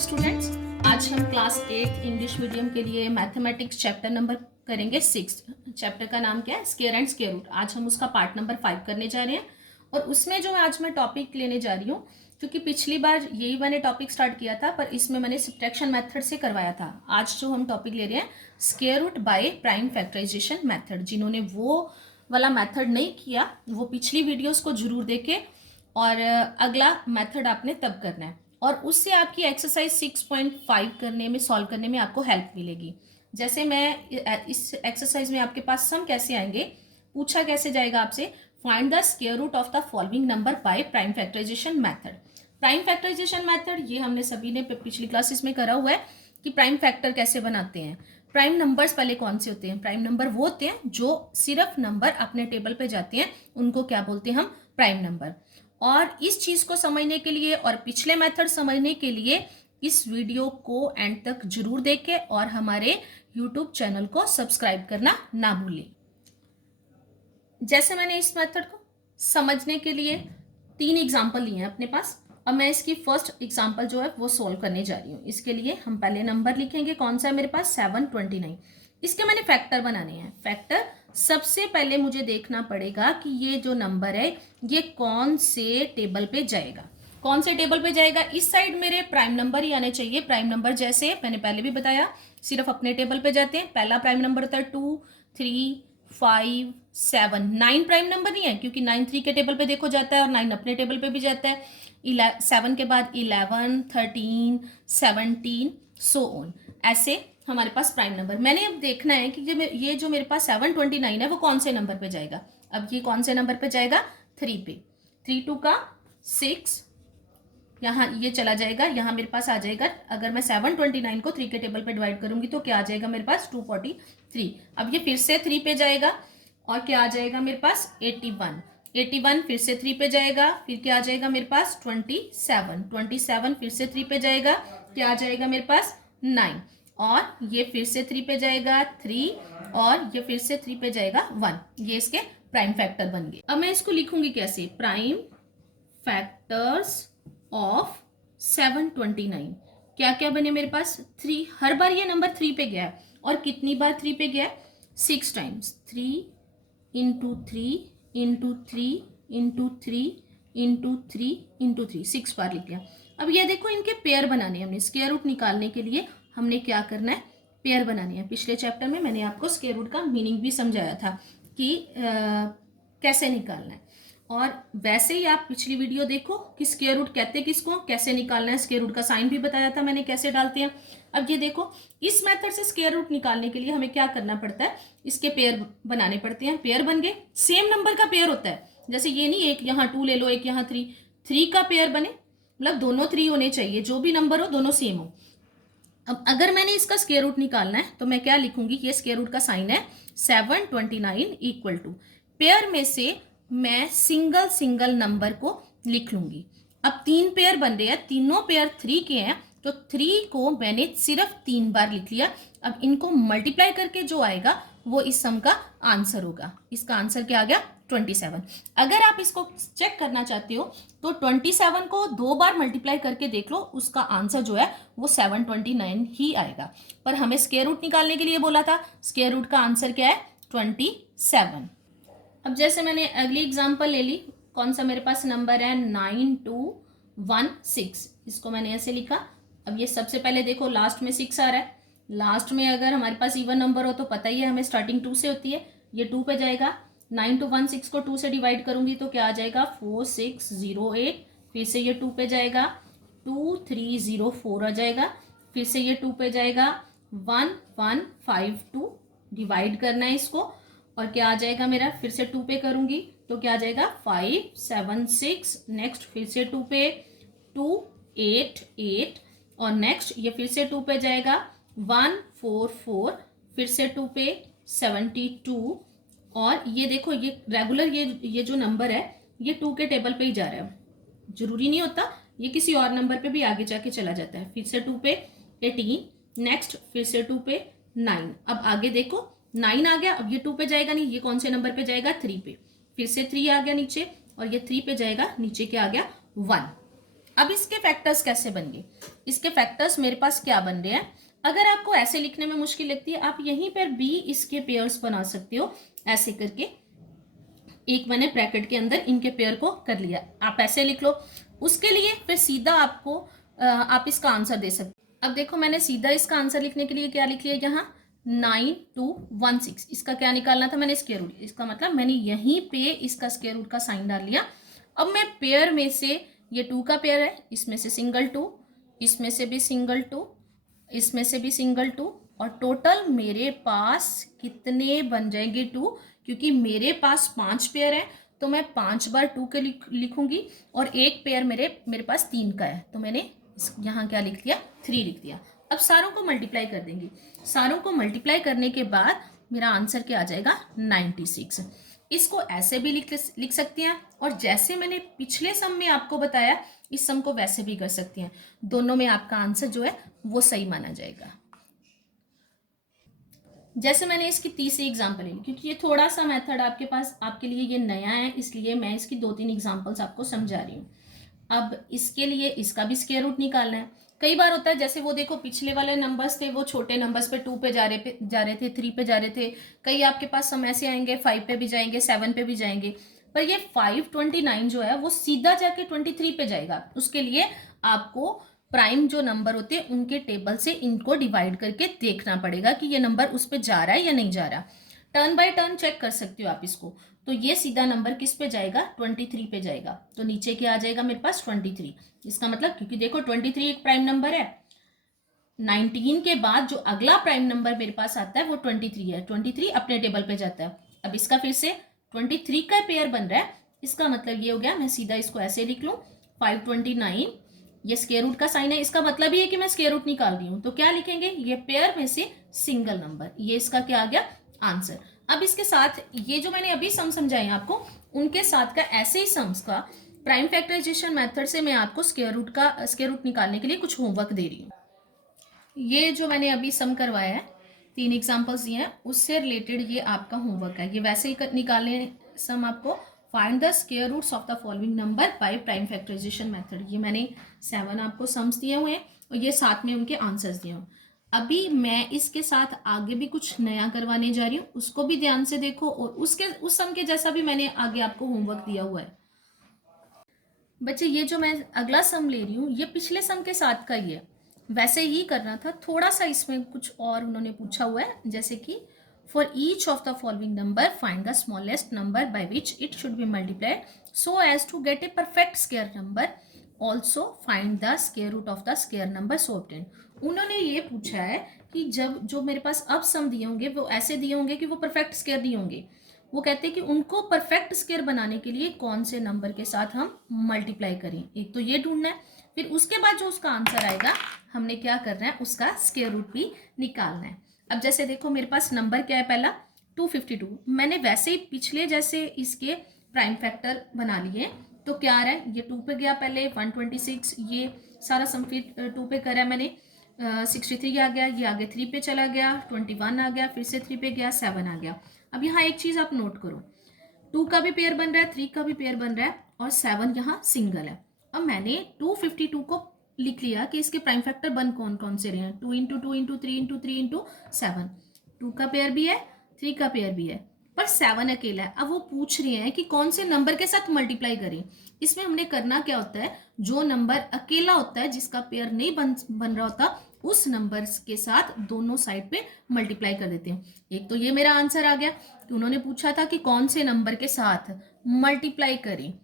Students, आज हम class 8 English medium के लिए मैथमेटिक्स चैप्टर नंबर करेंगे 6। चैप्टर का नाम क्या है? Square and square root. आज हम उसका पार्ट नंबर 5 करने जा रहे हैं और उसमें जो आज मैं टॉपिक लेने जा रही हूँ, क्योंकि पिछली बार यही मैंने टॉपिक स्टार्ट किया था पर इसमें मैंने सब्ट्रैक्शन मेथड से करवाया था। आज जो हम टॉपिक ले रहे हैं square root by prime factorisation method. जिन्होंने वो वाला मेथड नहीं किया वो पिछली वीडियोस को जरूर देखें और अगला मेथड आपने तब करना है और उससे आपकी एक्सरसाइज 6.5 करने में सॉल्व करने में आपको हेल्प मिलेगी। जैसे मैं इस एक्सरसाइज में आपके पास सम कैसे आएंगे, पूछा कैसे जाएगा आपसे, find the square root of the following number by prime factorisation method. Prime factorisation method ये हमने सभी ने पिछली क्लासेस में करा हुआ है कि प्राइम फैक्टर कैसे बनाते हैं। प्राइम नंबर्स पहले कौन से होते हैं? प्राइम नंबर वो होते हैं जो सिर्फ नंबर अपने टेबल पे जाते हैं, उनको क्या बोलते हैं हम? Prime number. और इस चीज को समझने के लिए और पिछले मेथड समझने के लिए इस वीडियो को एंड तक जरूर देखें और हमारे YouTube चैनल को सब्सक्राइब करना ना भूलें। जैसे मैंने इस मेथड को समझने के लिए 3 एग्जाम्पल लिए हैं अपने पास। अब मैं इसकी फर्स्ट एग्जाम्पल जो है वो सोल्व करने जा रही हूँ। इसके लिए हम पहले नंबर लिखेंगे, कौन सा है मेरे पास? 729। इसके मैंने फैक्टर बनाने हैं। फैक्टर सबसे पहले मुझे देखना पड़ेगा कि ये जो नंबर है ये कौन से टेबल पे जाएगा। कौन से टेबल पे जाएगा? इस साइड मेरे प्राइम नंबर ही आने चाहिए। प्राइम नंबर जैसे मैंने पहले भी बताया सिर्फ अपने टेबल पे जाते हैं। पहला प्राइम नंबर होता है 2, 3, 5, 7। 9 प्राइम नंबर नहीं है क्योंकि 9 3 के टेबल पे देखो जाता है और 9 अपने टेबल पे भी जाता है। 7 के बाद 11, 13, 17 सो ऑन। ऐसे हमारे पास प्राइम नंबर। मैंने अब देखना है कि ये जो मेरे पास 729 है वो कौन से नंबर पे जाएगा। अब ये कौन से नंबर पे जाएगा? 3 पे। 3 2 का 6, यहाँ ये चला जाएगा, यहाँ मेरे पास आ जाएगा। अगर मैं 729 को 3 के टेबल पे डिवाइड करूंगी तो क्या आ जाएगा मेरे पास? 243। अब ये फिर से 3 पे जाएगा और क्या आ जाएगा मेरे पास? 81। 81 फिर से 3 पे जाएगा, फिर क्या आ जाएगा मेरे पास? 27। 27 फिर से 3 पे जाएगा, क्या आ जाएगा मेरे पास? 9। और ये फिर से 3 पे जाएगा 3 और ये फिर से 3 पे जाएगा 1। ये इसके प्राइम फैक्टर बन गए। अब मैं इसको लिखूंगी कैसे? Prime factors of 729। क्या क्या बने मेरे पास? 3। हर बार ये नंबर 3 पे गया है और कितनी बार 3 पे गया है? 6 times. 3 into 3 into 3 into 3 into 3 into 3, 6 बार लिख दिया। अब ये देखो इनके पेयर बनाने हैं हमने। स्क्वायर रूट निकालने के लिए हमने क्या करना है? पेयर बनाने हैं। पिछले चैप्टर में मैंने आपको स्क्वायर रूट का मीनिंग भी समझाया था कि कैसे निकालना है। और वैसे ही आप पिछली वीडियो देखो कि स्क्वायर रूट कहते किसको, कैसे निकालना है। स्क्वायर रूट का साइन भी बताया था मैंने कैसे डालते हैं। अब ये देखो इस मेथड से स्क्वायर रूट निकालने के लिए हमें क्या करना पड़ता है? इसके पेयर बनाने पड़ते हैं। पेयर बन गए, सेम नंबर का पेयर होता है। जैसे ये नहीं एक यहाँ 2 ले लो एक यहाँ 3, 3 का पेयर बने, मतलब दोनों 3 होने चाहिए, जो भी नंबर हो दोनों सेम हो। अब अगर मैंने इसका स्क्वायर रूट निकालना है तो मैं क्या लिखूंगी? ये स्क्वायर रूट का साइन है 729 इक्वल टू, पेयर में से मैं सिंगल सिंगल नंबर को लिख लूंगी। अब 3 पेयर बन रहे हैं, तीनों पेयर 3 के हैं तो 3 को मैंने सिर्फ 3 बार लिख लिया। अब इनको मल्टीप्लाई करके जो आएगा वो इस सम का आंसर होगा। इसका आंसर क्या आ गया? 27। अगर आप इसको चेक करना चाहते हो तो 27 को 2 बार मल्टीप्लाई करके देख लो, उसका आंसर जो है वो 729 ही आएगा। पर हमें स्क्वायर रूट निकालने के लिए बोला था। स्क्वायर रूट का आंसर क्या है? 27। अब जैसे मैंने अगली एग्जांपल ले ली, कौन सा मेरे पास नंबर है? 9216। इसको मैंने ऐसे लिखा। अब ये सबसे पहले देखो लास्ट में 6 आ रहा है। लास्ट में अगर हमारे पास इवन नंबर हो तो पता ही है हमें स्टार्टिंग 2 से होती है। ये 2 पे जाएगा। 9216 को 2 से डिवाइड करूंगी तो क्या आ जाएगा? 4608। फिर से ये 2 पे जाएगा, 2304 आ जाएगा। फिर से ये 2 पे जाएगा, 1152। डिवाइड करना है इसको और क्या आ जाएगा मेरा? फिर से 2 पे करूंगी तो क्या आ जाएगा? 576। नेक्स्ट फिर से 2 पे 288 और नेक्स्ट ये फिर से 2 पे जाएगा 144। फिर से 2 पे 72 और ये देखो ये रेगुलर ये जो नंबर है ये 2 के टेबल पे ही जा रहा है। जरूरी नहीं होता, ये किसी और नंबर पे भी आगे जाके चला जाता है। फिर से 2 पे 18, नेक्स्ट फिर से 2 पे 9। अब आगे देखो 9 आ गया। अब ये 2 पे जाएगा नहीं, ये कौन से नंबर पे जाएगा? 3 पे। फिर से 3 आ गया नीचे और ये 3 पे जाएगा, नीचे क्या आ गया? 1। अब इसके फैक्टर्स कैसे बन गए, इसके फैक्टर्स मेरे पास क्या बन रहे हैं। अगर आपको ऐसे लिखने में मुश्किल लगती है, आप यहीं पर भी इसके पेयर्स बना सकते हो, ऐसे करके एक मैंने ब्रैकेट के अंदर इनके पेयर को कर लिया, आप ऐसे लिख लो। उसके लिए फिर सीधा आपको आप इसका आंसर दे सकते। अब देखो मैंने सीधा इसका आंसर लिखने के लिए क्या लिख लिया, यहाँ 9216, इसका क्या निकालना था मैंने, स्क्वायर रूट। इसका मतलब मैंने यहीं पे इसका स्क्वायर रूट का साइन डाल लिया। अब मैं पेयर में से, ये 2 का पेयर है, इसमें से सिंगल 2, इसमें से भी सिंगल 2, इसमें से भी सिंगल 2, और टोटल मेरे पास कितने बन जाएंगे 2, क्योंकि मेरे पास 5 पेयर है तो मैं 5 बार 2 के लिखूंगी, और एक पेयर मेरे पास 3 का है तो मैंने यहाँ क्या लिख दिया, 3 लिख दिया। अब सारों को मल्टीप्लाई कर देंगे, सारों को मल्टीप्लाई करने के बाद मेरा आंसर क्या आ जाएगा, 96। इसको ऐसे भी लिख सकती हैं, और जैसे मैंने पिछले सम में आपको बताया इस सम को वैसे भी कर सकती हैं। दोनों में आपका आंसर जो है वो सही माना जाएगा। जैसे मैंने इसकी तीसरी एग्जांपल ली, क्योंकि ये थोड़ा सा मेथड आपके पास, आपके लिए ये नया है, इसलिए मैं इसकी 2-3 एग्जांपल्स आपको समझा रही हूँ। अब इसके लिए इसका भी स्क्वायर रूट निकालना है। कई बार होता है, जैसे वो देखो पिछले वाले नंबर्स थे वो छोटे नंबर्स पे 2 पे जा रहे थे, 3 पे जा रहे थे। कई आपके पास सम ऐसे आएंगे 5 पे भी जाएंगे, 7 पे भी जाएंगे, पर ये 529 जो है वो सीधा जाके 23 पे जाएगा। उसके लिए आपको प्राइम जो नंबर होते हैं उनके टेबल से इनको डिवाइड करके देखना पड़ेगा कि ये नंबर उस पर जा रहा है या नहीं जा रहा। टर्न बाय टर्न चेक कर सकते हो आप इसको। तो ये सीधा नंबर किस पे जाएगा, 23 पे जाएगा। तो नीचे क्या आ जाएगा मेरे पास, 23। इसका मतलब, क्योंकि देखो 23 एक प्राइम नंबर है, 19 के बाद जो अगला प्राइम नंबर मेरे पास आता है वो 23 है, 23 अपने टेबल पे जाता है। अब इसका फिर से 23 का पेयर बन रहा है, इसका मतलब ये हो गया, मैं सीधा इसको ऐसे लिख लूँ, 529, ये स्क्वायर रूट का साइन है, इसका मतलब ये है कि मैं स्क्वायर रूट निकाल रही हूँ। तो क्या लिखेंगे, ये पेयर में से सिंगल नंबर, ये इसका क्या आ गया, आंसर। अब इसके साथ ये जो मैंने अभी सम समझाए आपको, उनके साथ का ऐसे ही सम्स का प्राइम फैक्टराइजेशन मेथड से मैं आपको स्क्वायर रूट निकालने के लिए कुछ होमवर्क दे रही हूँ। ये जो मैंने अभी सम करवाया है, 3 एग्जांपल्स दिए हैं, उससे रिलेटेड ये आपका होमवर्क है। ये वैसे ही निकालने सम आपको, find the square roots of the following number by prime factorisation method. ये मैंने 7 आपको सम्स दिए हुए हैं और ये साथ में उनके आंसर्स दिए हुए। अभी मैं इसके साथ आगे भी कुछ नया करवाने जा रही हूँ, उसको भी ध्यान से देखो, और उस सम के जैसा भी मैंने आगे आपको होमवर्क दिया हुआ है। बच्चे ये जो मैं अगला सम ले रही हूँ ये पिछले सम के साथ का ही है, वैसे ही करना था, थोड़ा सा इसमें कुछ और उन्होंने पूछा हुआ है, जैसे कि for each of the following number find the smallest number by which it should be multiplied so as to get a perfect square number, also find the square root of the square number so obtain. उन्होंने ये पूछा है कि जब जो मेरे पास अब सम दिए होंगे वो ऐसे दिए होंगे कि वो परफेक्ट स्क्वायर दिए होंगे, वो कहते हैं कि उनको परफेक्ट स्क्वायर बनाने के लिए कौन से नंबर के साथ हम मल्टीप्लाई करें। एक तो ये ढूंढना है, फिर उसके बाद जो उसका आंसर आएगा हमने क्या करना है, उसका स्क्वायर रूट भी निकालना है। अब जैसे देखो मेरे पास नंबर क्या है, पहला 252, मैंने वैसे ही पिछले जैसे इसके प्राइम फैक्टर बना लिए, तो क्या आ रहा है, ये 2 पे गया पहले, 126, ये सारा सम फिर 2 पे करा मैंने, 63 आ गया, ये आगे 3 पे चला गया, 21 आ गया, फिर से 3 पे गया, 7 आ गया। अब यहाँ एक चीज आप नोट करो, 2 का भी पेयर बन रहा है, 3 का भी पेयर बन रहा है, और 7 यहाँ सिंगल है। अब मैंने 252 को लिख लिया कि इसके प्राइम फैक्टर बन कौन कौन से रहे हैं, 2 इंटू 2 इंटू 3 इंटू 3 इंटू 7, 2 का पेयर भी है, 3 का पेयर भी है, पर 7 अकेला है। अब वो पूछ रहे हैं कि कौन से नंबर के साथ मल्टीप्लाई करें। इसमें हमने करना क्या होता है, जो नंबर अकेला होता है जिसका पेयर नहीं बन रहा होता, उस नंबर के साथ दोनों साइड पे मल्टीप्लाई कर देते हैं। एक तो ये मेरा आंसर आ गया कि उन्होंने पूछा था कि कौन से नंबर के साथ मल्टीप्लाई करें,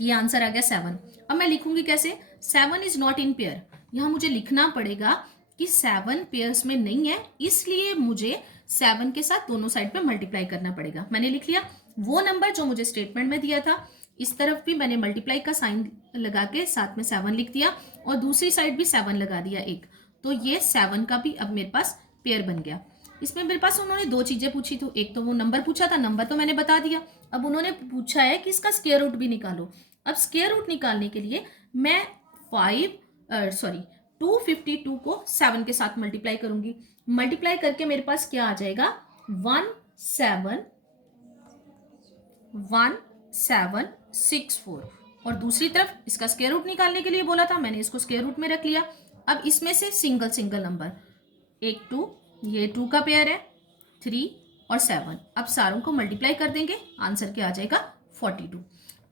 ये आंसर आ गया 7। अब मैं लिखूंगी कैसे, 7 इज नॉट इन पेयर, यहां मुझे लिखना पड़ेगा कि 7 पेयर्स में नहीं है, इसलिए मुझे 7 के साथ दोनों साइड पे मल्टीप्लाई करना पड़ेगा। मैंने लिख लिया वो नंबर जो मुझे स्टेटमेंट में दिया था, इस तरफ भी मैंने मल्टीप्लाई का साइन लगा के साथ में 7 लिख दिया, और दूसरी साइड भी 7 लगा दिया एक, तो ये 7 का भी अब मेरे पास पेयर बन गया। इसमें मेरे पास उन्होंने 2 चीजें पूछी थी, एक तो वो नंबर पूछा था, नंबर तो मैंने बता दिया, अब उन्होंने पूछा है कि इसका स्क्वायर रूट भी निकालो। अब स्क्वायर रूट निकालने के लिए मैं 252 को 7 के साथ मल्टीप्लाई करूंगी, मल्टीप्लाई करके मेरे पास क्या आ जाएगा, 1764, और दूसरी तरफ इसका स्क्वायर रूट निकालने के लिए बोला था, मैंने इसको स्क्वायर रूट में रख लिया। अब इसमें से सिंगल सिंगल नंबर, एक 2, ये 2 का पेयर है, 3 और 7। अब सारों को मल्टीप्लाई कर देंगे, आंसर क्या आ जाएगा 42।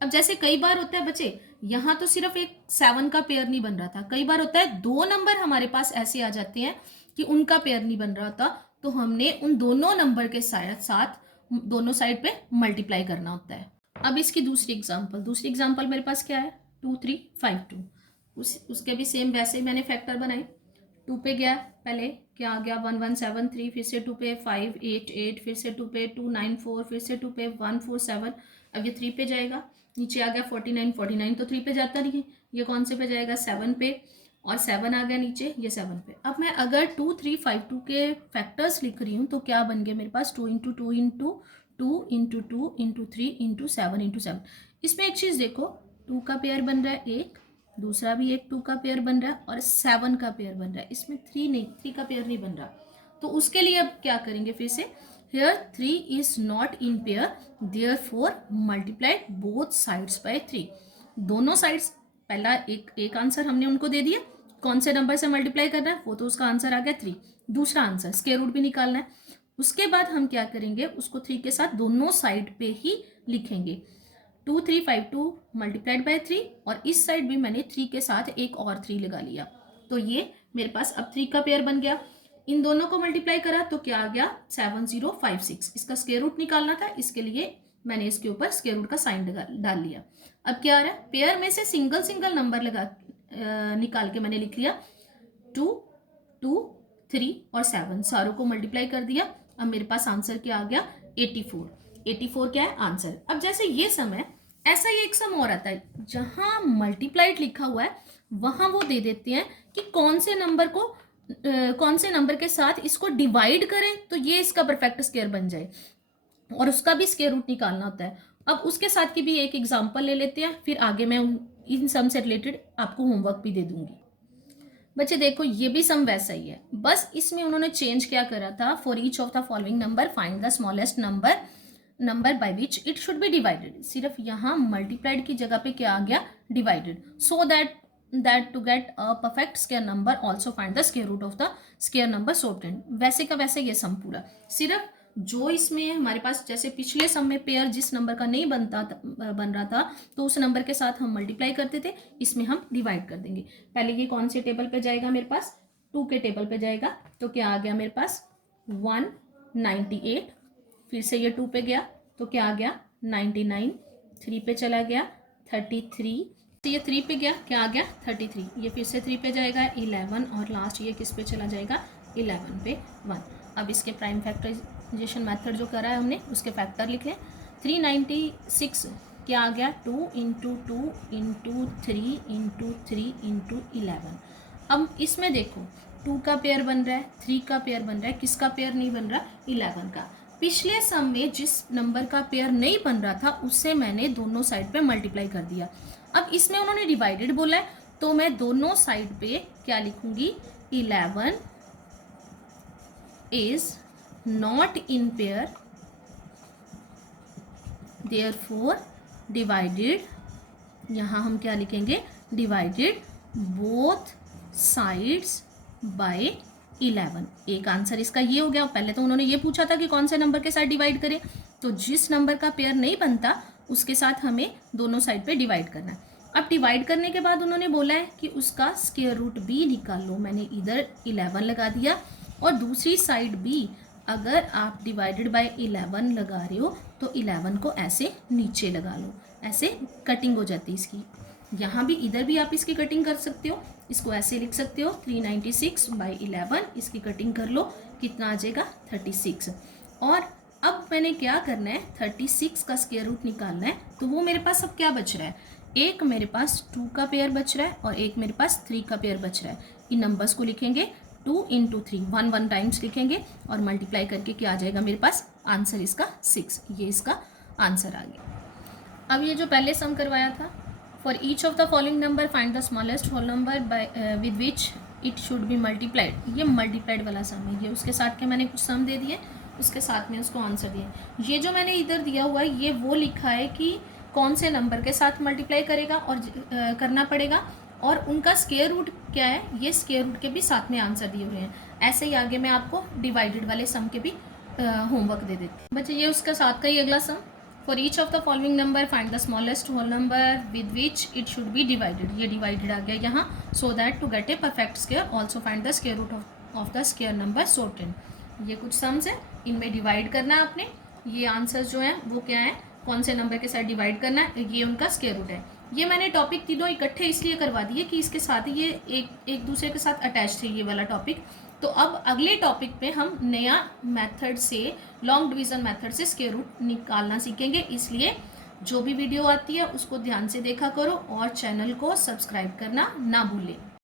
अब जैसे कई बार होता है बच्चे, यहाँ तो सिर्फ एक 7 का पेयर नहीं बन रहा था, कई बार होता है 2 नंबर हमारे पास ऐसे आ जाते हैं कि उनका पेयर नहीं बन रहा था, तो हमने उन दोनों नंबर के साथ दोनों साइड पे मल्टीप्लाई करना होता है। अब इसकी दूसरी एग्जांपल मेरे पास क्या है, 2 3 5 2। उसके भी सेम वैसे ही मैंने फैक्टर बनाए। 2 पे गया, पहले क्या आ गया 1 1 7 3, फिर से 2 पे 5 8 8, फिर से 2 पे 2 9 4, फिर से 2 पे 1 4 7। अब ये 3 पे जाएगा, नीचे आ गया 49 49 तो 3 पे जाता नहीं है, ये कौन से पे जाएगा 7 पे, और 7 आ गया नीचे, ये 7 पे। अब मैं अगर 2 3 5 2 के फैक्टर्स लिख रही हूँ तो क्या बन गया मेरे पास 2 into 2 into 2 into 2 into 3 into 7 into 7। इसमें एक चीज़ देखो, 2 का पेयर बन रहा है एक, दूसरा भी एक 2 का पेयर बन रहा है, और 7 का पेयर बन रहा है। इसमें 3 नहीं, 3 का पेयर नहीं बन रहा। तो उसके लिए अब क्या करेंगे, फिर से here 3 is not in pair, therefore multiplied both sides by 3। दोनों साइड्स, पहला एक आंसर हमने उनको दे दिया, कौन से नंबर से मल्टीप्लाई करना है वो तो उसका आंसर आ गया 3। दूसरा आंसर स्क्वायर रूट भी निकालना है। उसके बाद हम क्या करेंगे, उसको 3 के साथ दोनों साइड पे ही लिखेंगे। 2 3 5 2 मल्टीप्लाइड बाय 3, और इस साइड भी मैंने 3 के साथ एक और 3 लगा लिया, तो ये मेरे पास अब 3 का पेयर बन गया। इन दोनों को मल्टीप्लाई करा तो क्या आ गया 7056। इसका स्क्वायर रूट निकालना था, इसके लिए मैंने इसके ऊपर स्क्वायर रूट का साइन डाल लिया। अब क्या आ रहा है, पेयर में से सिंगल सिंगल नंबर निकाल के मैंने लिख लिया 2 2 3 और 7, सारों को मल्टीप्लाई कर दिया। अब मेरे पास आंसर क्या आ गया 84। 84 क्या है आंसर। अब जैसे ये सम है, ऐसा ही एक सम और आता है, जहां मल्टीप्लाइड लिखा हुआ है वहां वो दे देते हैं कि कौन से नंबर के साथ इसको डिवाइड करें तो ये इसका परफेक्ट स्क्वायर बन जाए, और उसका भी स्क्वायर रूट निकालना होता है। अब उसके साथ की भी एक एग्जांपल ले लेते हैं, फिर आगे मैं इन सम से रिलेटेड आपको होमवर्क भी दे दूंगी। बच्चे देखो, ये भी सम वैसा ही है, बस इसमें उन्होंने चेंज क्या करा था, for each of the following number find the smallest number by which it should be divided. सिर्फ यहाँ मल्टीप्लाइड की जगह पे क्या आ गया divided, so that to get a perfect square number also find the square root of the square number so obtained. वैसे का वैसे ये सम पूरा, सिर्फ जो इसमें हमारे पास जैसे पिछले सम में पेयर जिस नंबर का नहीं बन रहा था तो उस नंबर के साथ हम मल्टीप्लाई करते थे, इसमें हम डिवाइड कर देंगे। पहले ये कौन से टेबल पे जाएगा, मेरे पास 2 के टेबल पे जाएगा, तो क्या आ गया मेरे पास 198, फिर से ये 2 पे गया तो क्या आ गया 99, 3 पे चला गया 33, तो ये 3 पे गया क्या आ गया 33, ये फिर से 3 पे जाएगा 11, और लास्ट ये किस पे चला जाएगा 11 पे 1। अब इसके प्राइम फैक्टराइजेशन मेथड जो करा है हमने उसके फैक्टर लिख लें। 396 क्या आ गया 2 इंटू 2 इंटू 3 इंटू 3 इंटू 11। अब इसमें देखो 2 का पेयर बन रहा है, 3 का पेयर बन रहा है, किसका पेयर नहीं बन रहा 11 का। पिछले सम में जिस नंबर का पेयर नहीं बन रहा था उससे मैंने दोनों साइड पे मल्टीप्लाई कर दिया। अब इसमें उन्होंने डिवाइडेड बोला है तो मैं दोनों साइड पे क्या लिखूंगी 11 is not in pair, therefore divided, यहाँ हम क्या लिखेंगे डिवाइडेड बोथ साइड्स बाय 11। एक आंसर इसका ये हो गया। पहले तो उन्होंने ये पूछा था कि कौन से नंबर के साथ डिवाइड करें, तो जिस नंबर का पेयर नहीं बनता उसके साथ हमें दोनों साइड पे डिवाइड करना है। अब डिवाइड करने के बाद उन्होंने बोला है कि उसका स्क्वायर रूट भी निकाल लो। मैंने इधर 11 लगा दिया, और दूसरी साइड भी अगर आप डिवाइडेड बाय 11 लगा रहे हो तो 11 को ऐसे नीचे लगा लो, ऐसे कटिंग हो जाती है इसकी। यहाँ भी इधर भी आप इसकी कटिंग कर सकते हो, इसको ऐसे लिख सकते हो 396 बाई 11, इसकी कटिंग कर लो, कितना आ जाएगा 36। और अब मैंने क्या करना है 36 का स्क्वायर रूट निकालना है, तो वो मेरे पास अब क्या बच रहा है, एक मेरे पास 2 का पेयर बच रहा है और एक मेरे पास 3 का पेयर बच रहा है। इन नंबर्स को लिखेंगे 2 इंटू 3, 1 टाइम्स लिखेंगे और मल्टीप्लाई करके क्या आ जाएगा मेरे पास आंसर इसका 6। ये इसका आंसर आ गया। अब ये जो पहले सम करवाया था, for each of the following number find the smallest whole number by with which it should be multiplied, ये मल्टीप्लाइड वाला सम है। ये उसके साथ के मैंने कुछ सम दे दिए, उसके साथ में उसको आंसर दिए। ये जो मैंने इधर दिया हुआ है ये वो लिखा है कि कौन से नंबर के साथ मल्टीप्लाई करेगा और करना पड़ेगा, और उनका स्क्वायर रूट क्या है, ये स्क्वायर रूट के भी साथ में आंसर दिए हुए हैं। ऐसे ही आगे मैं आपको डिवाइडेड वाले सम के भी होमवर्क दे देती हूँ। बच्चे ये उसका साथ का ही अगला sum, for each of the following number find the smallest whole number with which it should be divided. ये डिवाइडेड आ गया यहाँ। So that to get a perfect square also find the square root of the square number sorted. ये कुछ sums है, इनमें divide करना है आपने। ये आंसर जो है वो क्या है, कौन से नंबर के साथ डिवाइड करना है, ये उनका स्क्वायर रूट है। ये मैंने टॉपिक तीनों इकट्ठे इसलिए करवा दिए कि इसके साथ ही ये एक दूसरे के साथ अटैच थे ये वाला टॉपिक। तो अब अगले टॉपिक पे हम नया मेथड से, लॉन्ग डिवीजन मेथड से स्क्वायर रूट निकालना सीखेंगे। इसलिए जो भी वीडियो आती है उसको ध्यान से देखा करो और चैनल को सब्सक्राइब करना ना भूलें।